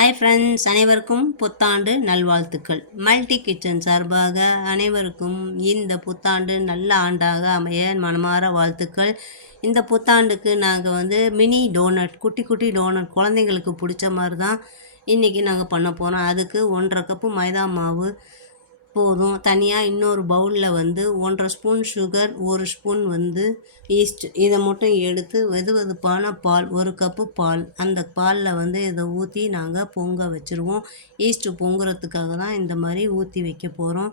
Hi friends அனைவருக்கும் புத்தாண்டு நல்வாழ்த்துக்கள். மல்டி கிச்சன் சார்பாக அனைவருக்கும் இந்த புத்தாண்டு நல்ல ஆண்டாக அமைய மனமார வாழ்த்துக்கள். இந்த புத்தாண்டுக்கு நாங்கள் வந்து மினி டோனட் குட்டி குட்டி டோனட் குழந்தைங்களுக்கு பிடிச்ச மாதிரி தான் இன்றைக்கி நாங்கள் பண்ண போகிறோம் அதுக்கு ஒன்றரை கப்பு மைதா மாவு போதும். தனியாக இன்னொரு பவுலில் வந்து ஒன்றரை ஸ்பூன் சுகர் ஒரு ஸ்பூன் வந்து ஈஸ்ட் இதை மட்டும் எடுத்து வெது வெதுப்பான பால் ஒரு கப்பு பால். அந்த பாலில் வந்து இதை ஊற்றி நாங்கள் பொங்க வச்சுருவோம். ஈஸ்ட்டு பொங்குறதுக்காக தான் இந்த மாதிரி ஊற்றி வைக்க போகிறோம்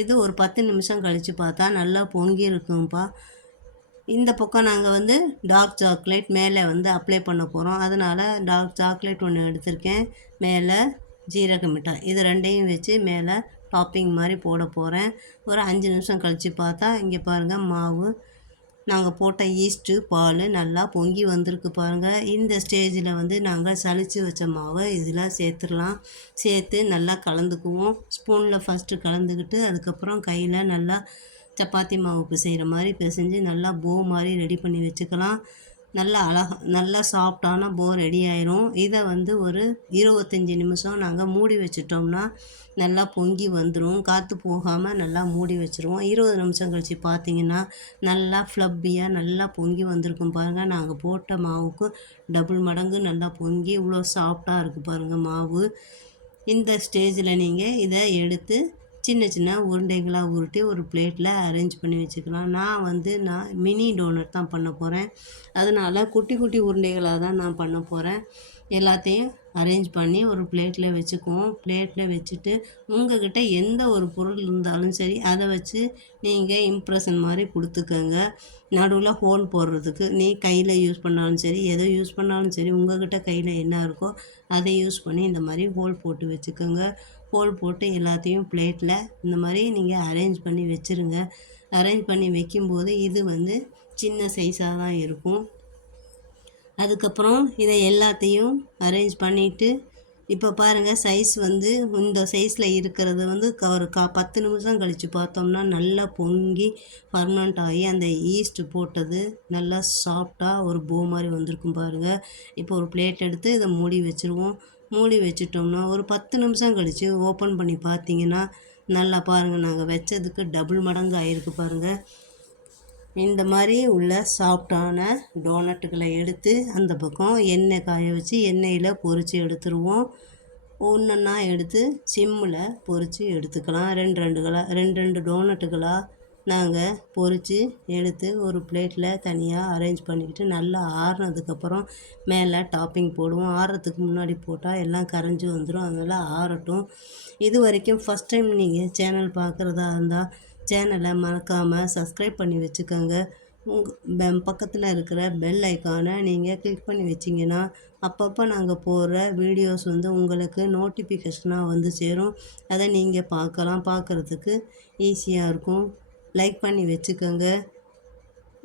இது ஒரு பத்து நிமிஷம் கழித்து பார்த்தா நல்லா பொங்கி இருக்கும்ப்பா இந்த பக்கம் நாங்கள் வந்து டார்க் சாக்லேட் மேலே வந்து அப்ளை பண்ண போகிறோம் அதனால் டார்க் சாக்லேட் ஒன்று எடுத்திருக்கேன். மேலே ஜீரக மிட்டாய். இது ரெண்டையும் வச்சு மேலே டாப்பிங் மாதிரி போட போகிறேன் ஒரு அஞ்சு நிமிஷம் கழித்து பார்த்தா இங்கே பாருங்கள் மாவு. நாங்கள் போட்ட ஈஸ்ட்டு பால் நல்லா பொங்கி வந்திருக்கு பாருங்கள் இந்த ஸ்டேஜில் வந்து நாங்கள் சளிச்சு வச்ச மாவை இதில் சேர்த்துடலாம். சேர்த்து நல்லா கலந்துக்குவோம். ஸ்பூனில் ஃபஸ்ட்டு கலந்துக்கிட்டு அதுக்கப்புறம் கையில் நல்லா சப்பாத்தி மாவுக்கு செய்கிற மாதிரி பிசைஞ்சு நல்லா போ மாதிரி ரெடி பண்ணி வச்சுக்கலாம். நல்லா அழகா நல்லா சாஃப்டான போ ரெடி ஆயிரும். இதை வந்து ஒரு இருபத்தஞ்சி நிமிஷம் நாங்கள் மூடி வச்சிட்டோம்னா நல்லா பொங்கி வந்துடும் காற்று போகாமல் நல்லா மூடி வச்சுருவோம். இருபது நிமிஷம் கழித்து பார்த்தீங்கன்னா நல்லா ஃப்ளப்பியாக நல்லா பொங்கி வந்திருக்கும் பாருங்கள் நாங்கள் போட்ட மாவுக்கு டபுள் மடங்கு நல்லா பொங்கி இவ்வளோ சாஃப்டாக இருக்குது பாருங்கள் மாவு. இந்த ஸ்டேஜில் நீங்கள் இதை எடுத்து சின்ன சின்ன உருண்டைகளாக உருட்டி ஒரு பிளேட்டில் அரேஞ்ச் பண்ணி வச்சுக்கலாம். நான் வந்து நான் மினி டோனட் தான் பண்ண போகிறேன் அதனால் குட்டி குட்டி உருண்டைகளாக தான் நான் பண்ண போகிறேன் எல்லாத்தையும் அரேஞ்ச் பண்ணி ஒரு பிளேட்டில் வச்சுக்குவோம். பிளேட்டில் வச்சுட்டு உங்கள்கிட்ட எந்த ஒரு பொருள் இருந்தாலும் சரி அதை வச்சு நீங்கள் இம்ப்ரெஷன் மாதிரி கொடுத்துக்கோங்க. நடுவில் ஹோல் போடுறதுக்கு. நீ கையில் யூஸ் பண்ணாலும் சரி எதை யூஸ் பண்ணாலும் சரி உங்கள்கிட்ட கையில் என்ன இருக்கோ அதை யூஸ் பண்ணி இந்த மாதிரி ஹோல் போட்டு வச்சுக்கோங்க. ஹோல் போட்டு எல்லாத்தையும் பிளேட்டில் இந்த மாதிரி நீங்கள் அரேஞ்ச் பண்ணி வச்சுருங்க. அரேஞ்ச் பண்ணி வைக்கும்போது இது வந்து சின்ன சைஸாக தான் இருக்கும். அதுக்கப்புறம் இதை எல்லாத்தையும் அரேஞ்ச் பண்ணிவிட்டு இப்போ பாருங்கள் சைஸ் வந்து இந்த சைஸில் இருக்கிறது வந்து க ஒரு கா பத்து நிமிஷம் கழித்து பார்த்தோம்னா நல்லா பொங்கி பர்மனண்ட் ஆகி அந்த ஈஸ்ட் போட்டது நல்லா சாஃப்டாக ஒரு பூ மாதிரி வந்திருக்கும் பாருங்கள் இப்போ ஒரு பிளேட் எடுத்து இதை மூடி வச்சுருவோம். மூடி வச்சிட்டோம்னா ஒரு பத்து நிமிஷம் கழித்து ஓப்பன் பண்ணி பார்த்தீங்கன்னா நல்லா பாருங்கள் நாங்கள் வச்சதுக்கு டபுள் மடங்கு ஆகிருக்கு பாருங்கள் இந்த மாதிரி உள்ள சாஃப்டான டோனட்டுகளை எடுத்து அந்த பக்கம் எண்ணெய் காய வச்சு எண்ணெயில் பொரித்து எடுத்துருவோம். ஒன்றுன்னா எடுத்து சிம்மில் பொரித்து எடுத்துக்கலாம். ரெண்டு ரெண்டுகளாக ரெண்டு ரெண்டு டோனட்டுகளாக நாங்கள் பொரித்து எடுத்து ஒரு பிளேட்டில் தனியாக அரேஞ்ச் பண்ணிக்கிட்டு நல்லா ஆறுனதுக்கப்புறம் மேலே டாப்பிங் போடுவோம். ஆறுறதுக்கு முன்னாடி போட்டால் எல்லாம் கரைஞ்சி வந்துடும் அதனால் ஆறட்டும். இது வரைக்கும் ஃபஸ்ட் டைம் நீங்கள் சேனல் பார்க்குறதா இருந்தால் சேனலை மறக்காமல் சப்ஸ்கிரைப் பண்ணி வச்சுக்கோங்க. உங்கள் பக்கத்தில் இருக்கிற பெல் ஐக்கானை நீங்கள் கிளிக் பண்ணி வச்சிங்கன்னா அப்பப்போ நாங்கள் போடுற வீடியோஸ் வந்து உங்களுக்கு நோட்டிஃபிகேஷனாக வந்து சேரும். அதை நீங்கள் பார்க்கலாம். பார்க்குறதுக்கு ஈஸியாக இருக்கும். லைக் பண்ணி வச்சுக்கோங்க.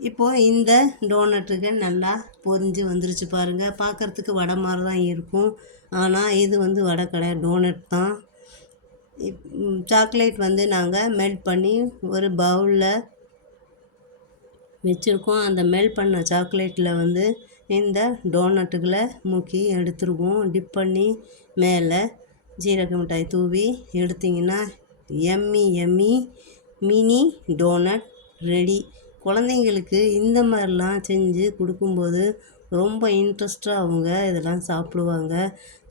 இப்போது இந்த டோனட்டுக்கு நல்லா பொரிஞ்சு வந்துருச்சு பாருங்கள் பார்க்குறதுக்கு வடை மாதிரி தான் இருக்கும். ஆனால் இது வந்து வடை கடை. டோனட் தான். சாக்லேட் வந்து நாங்கள் மெல்ட் பண்ணி ஒரு பவுலில் வச்சுருக்கோம். அந்த மெல்ட் பண்ண சாக்லேட்டில் வந்து இந்த டோனட்டுகளை முக்கி எடுத்துருவோம். டிப் பண்ணி மேலே ஜீரக மிட்டாய் தூவி எடுத்திங்கன்னா yummy yummy mini donut ready. குழந்தைங்களுக்கு இந்த மாதிரிலாம் செஞ்சு கொடுக்கும்போது ரொம்ப இன்ட்ரெஸ்ட்டாக அவங்க இதெல்லாம் சாப்பிடுவாங்க.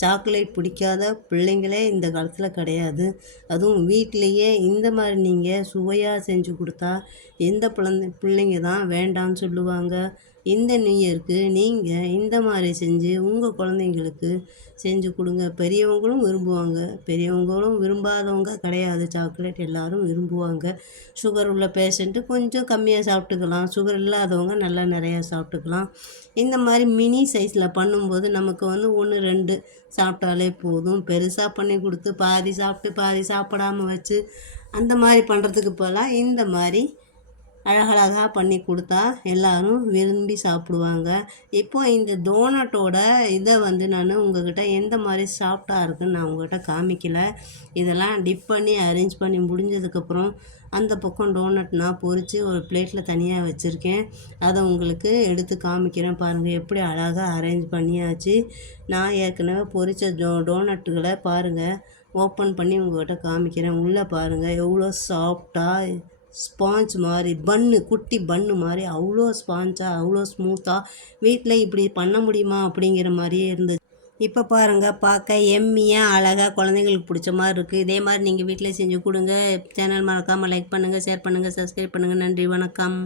சாக்லேட் பிடிக்காத பிள்ளைங்களே இந்த காலத்தில் கிடையாது. அதுவும் வீட்டிலையே இந்த மாதிரி நீங்கள் சுவையாக செஞ்சு கொடுத்தா எந்த பிள்ளை பிள்ளைங்க தான் வேண்டாம்னு சொல்லுவாங்க. இந்த நியூ இயருக்கு நீங்கள் இந்த மாதிரி செஞ்சு உங்கள் குழந்தைங்களுக்கு செஞ்சு கொடுங்க. பெரியவங்களும் விரும்புவாங்க. பெரியவங்களும் விரும்பாதவங்க கிடையாது. சாக்லேட் எல்லோரும் விரும்புவாங்க. சுகர் உள்ள பேஷண்ட்டு கொஞ்சம் கம்மியாக சாப்பிட்டுக்கலாம். சுகர் இல்லாதவங்க நல்லா நிறையா சாப்பிட்டுக்கலாம். இந்த மாதிரி மினி சைஸில் பண்ணும்போது நமக்கு வந்து ஒன்று ரெண்டு சாப்பிட்டாலே போதும். பெருசாக பண்ணி கொடுத்து பாதி சாப்பிட்டு பாதி சாப்பிடாம வச்சு அந்த மாதிரி பண்ணுறதுக்கு போகலாம் இந்த மாதிரி அழகழகாக பண்ணி கொடுத்தா எல்லோரும் விரும்பி சாப்பிடுவாங்க. இப்போ இந்த டோனட்டோட இதை வந்து நான் உங்கள்கிட்ட எந்த மாதிரி சாஃப்டாக இருக்குன்னு நான் உங்கள்கிட்ட காமிக்கல. இதெல்லாம் டிப் பண்ணி அரேஞ்ச் பண்ணி முடிஞ்சதுக்கப்புறம் அந்த பக்கம் டோனட் நான் பொரித்து ஒரு பிளேட்டில் தனியாக வச்சுருக்கேன். அதை உங்களுக்கு எடுத்து காமிக்கிறேன் பாருங்கள் எப்படி அழகாக அரேஞ்ச் பண்ணியாச்சு. நான் ஏற்கனவே பொறித்த டோ டோனட்டுகளை பாருங்கள் ஓப்பன் பண்ணி உங்கள்கிட்ட காமிக்கிறேன். உள்ளே பாருங்கள் எவ்வளோ சாஃப்டாக ஸ்பாஞ்ச் மாதிரி பன்னு குட்டி பன்னு மாதிரி அவ்வளோ ஸ்பாஞ்சாக அவ்வளோ ஸ்மூத்தாக வீட்டில் இப்படி பண்ண முடியுமா அப்படிங்கிற மாதிரியே இருந்துச்சு. இப்போ பாருங்கள் பார்க்க எம்மியாக அழகாக குழந்தைங்களுக்கு பிடிச்ச மாதிரி இருக்குது இதே மாதிரி நீங்கள் வீட்டில் செஞ்சு கொடுங்க. சேனல் மறக்காமல் லைக் பண்ணுங்கள் ஷேர் பண்ணுங்கள் சப்ஸ்கிரைப் பண்ணுங்கள் நன்றி வணக்கம்.